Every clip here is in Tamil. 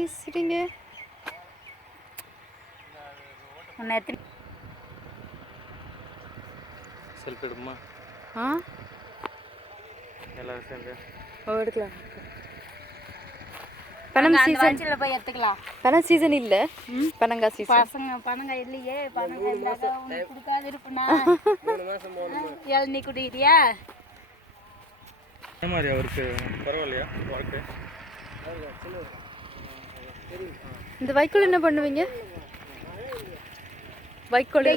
பேசுறீங்க? செல்ஃபி எடுமா? ஆ எல்லாரும் சேர்ந்து எடுக்கலாம். பனம் சீசன் போய் எடுத்துக்கலாம். பனம் சீசன் இல்ல, பனங்காய் சீசன். பனங்காய் இல்லையே. பனங்காய் இருந்தாக்கா உனக்கு கொடுக்காது இருப்பா. இளநீ குடிக்கிறியா? என்ன மாதிரி அவருக்கு பரவாயில்லையா வாழ்க்கை? இந்த வைக்கோல் என்ன பண்ணுவீங்க? வைக்கோல்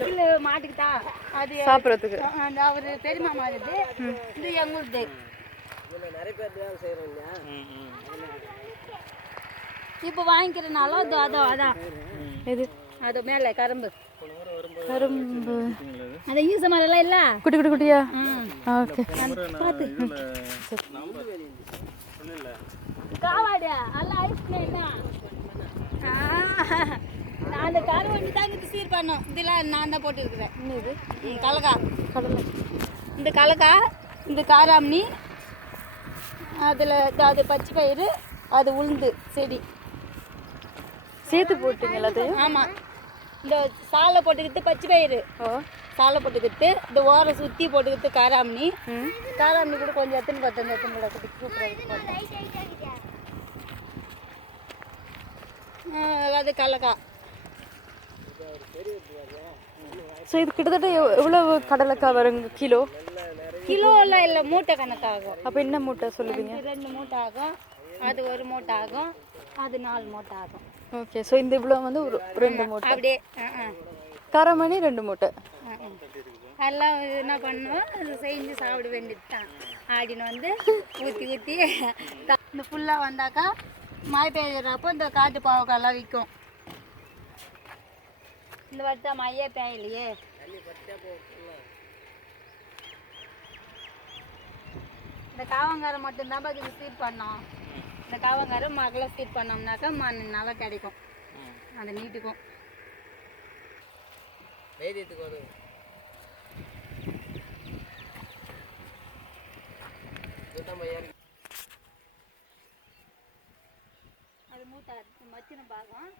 மாட்டுக்குதா அது சாப்பிட்றதுக்கு. அவர் பெரியமா மாறுது, இது எங்களுக்கு நிறைய பேர் வேலை செய்கிறோம். இப்போ வாங்கிக்கிறனால அது அதான் இது அது மேலே கரும்பு கரும்பு அந்த ஈச மரம்லாம் இல்லை, குட்டி குட்டி குட்டியா? ஓகே. பார்த்து காவாடியா எல்லாம் ஐஸ்கிரீம் தான். நான் அந்த காரை வண்டி தான் இது சீர் பண்ணோம். இதெல்லாம் நான் தான் போட்டுருக்குறேன். இது கலக்கா கடலை, இந்த கலக்கா, இந்த காராமணி, அதில் அது பச்சை பயிறு, அது உளுந்து செடி சேர்த்து போட்டீங்க எல்லாத்தையும்? ஆமாம். இந்த சாலை போட்டுக்கிட்டு பச்சை பயிறு, சாலை போட்டுக்கிட்டு இந்த ஓரை சுற்றி போட்டுக்கிட்டு காராமணி, காராமணி கூட கொஞ்சம் எத்தனை கூட அது கலக்கா. ஸோ இது கிட்டத்தட்ட எவ்வளவு கடலைக்காய் வருங்க? கிலோலாம் இல்லை, மூட்டை கணக்காகும். அப்போ என்ன மூட்டை சொல்லுவீங்க? 2 மூட்டை ஆகும், அது 1 மூட்டை ஆகும், அது 4 மூட்டை ஆகும். ஓகே. ஸோ இந்த இவ்வளோ வந்து ஒரு 2 மூட்டை. அப்படியே காராமணி 2 மூட்டை. எல்லாம் என்ன பண்ணுவோம், அது செஞ்சு சாப்பிட வேண்டியது தான். ஆடின்னு வந்து ஊற்றி ஊற்றி இந்த ஃபுல்லாக வந்தாக்கா மழை பெய்யுறப்போ இந்த காட்டு பாவக்காயெல்லாம் விற்கும். இந்த வருஷம் மழையே பெய்யலையே. இந்த காவங்காரம் மட்டும்தான் இதுக்கு சீட் பண்ணோம். இந்த காவங்காரம் மகளை சீட் பண்ணோம்னாக்கா நல்லா கிடைக்கும், அதை நீட்டுக்கும். அது மூட்டை மச்சின பாகம்.